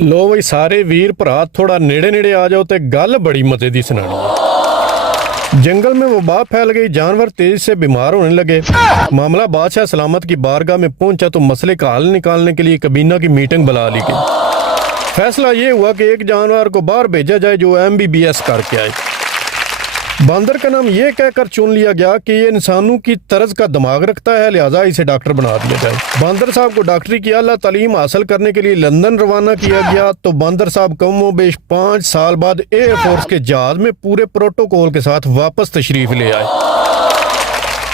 ਲੋ ਬਈ ਸਾਰੇ ਵੀਰ ਭਰਾ ਥੋੜਾ ਨੇੜੇ ਨੇੜੇ ਆ जाओ ਤੇ ਗੱਲ बड़ी मजे ਦੀ सुनानी है। जंगल में वबा फैल गई, जानवर तेजी से बीमार होने लगे। मामला बादशाह सलामत की बारगाह में पहुंचा तो मसले का हल निकालने के लिए कबीना की मीटिंग बुला ली गई। फैसला ये हुआ कि एक जानवर को बाहर भेजा जाए जो MBBS करके आए। बंदर का नाम ये कहकर चुन लिया गया कि ये इंसानों की तर्ज का दिमाग रखता है, लिहाजा इसे डॉक्टर बना दिया जाए। बंदर साहब को डॉक्टरी की आला तालीम हासिल करने के लिए लंदन रवाना किया गया तो बंदर साहब कमोबेश 5 साल बाद एयरफोर्स के जहाज में पूरे प्रोटोकॉल के साथ वापस तशरीफ ले आए।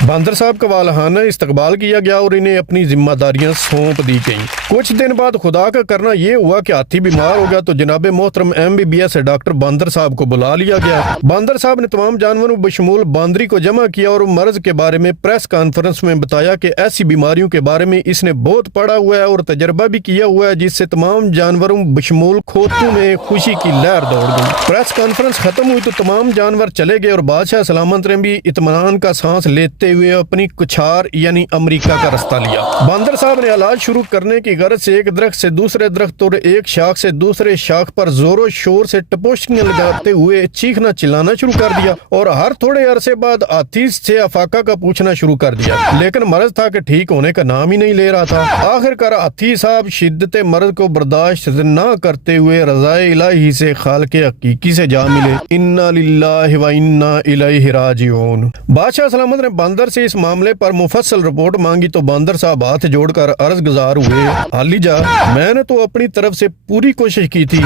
बंदर साहब का वालहाना इस्तकबाल किया गया और इन्हें अपनी जिम्मेदारियां सौंप दी गईं। कुछ दिन बाद खुदा का करना ये हुआ कि हाथी बीमार हो गया तो जनाब मोहतरम MBBS डॉक्टर बंदर साहब को बुला लिया गया। बंदर साहब ने तमाम जानवरों बशमूल बांदरी को जमा किया और मर्ज के बारे में प्रेस कॉन्फ्रेंस में बताया कि ऐसी बीमारियों के बारे में इसने बहुत पढ़ा हुआ है और तजर्बा भी किया हुआ है, जिससे तमाम जानवरों बशमूल खोतों में खुशी की लहर दौड़ गई। प्रेस कॉन्फ्रेंस खत्म हुई तो तमाम जानवर चले गए और बादशाह सलामत ने भी इत्मीनान का सांस लेते हुए अपनी कुछार यानी अमेरिका का रास्ता लिया। बंदर साहब ने इलाज शुरू करने की गरज से एक दरख्त से दूसरे दरख्त और एक शाख से दूसरे शाख पर जोरों शोर से टपोशकियां लगाते हुए चीखना चिल्लाना शुरू कर दिया और हर थोड़े अरसे बाद हाथी से अफाका का पूछना शुरू कर दिया, लेकिन मर्ज था कि ठीक होने का नाम ही नहीं ले रहा था। आखिरकार हाथी साहब शिद्दत मर्ज को बर्दाश्त न करते हुए रज़ाए इलाही से खालिक़े हकीकी से जा मिले। इन्ना लिल्लाहि व इन्ना इलैहि राजिऊन। बादशाह सलामत ने बंदर से इस मामले पर मुफस्सल रिपोर्ट मांगी तो बंदर साहब हाथ जोड़कर अर्ज गुजार हुए, हालीजा मैंने तो अपनी तरफ से पूरी कोशिश की थी,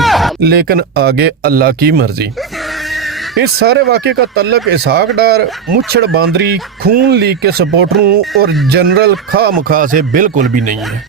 लेकिन आगे अल्लाह की मर्जी। इस सारे वाक़े का तल्लक इसहाक डार, मुच्छड़ बांदरी, खून लीग के सपोर्टरों और जनरल खा मुखा से बिल्कुल भी नहीं है।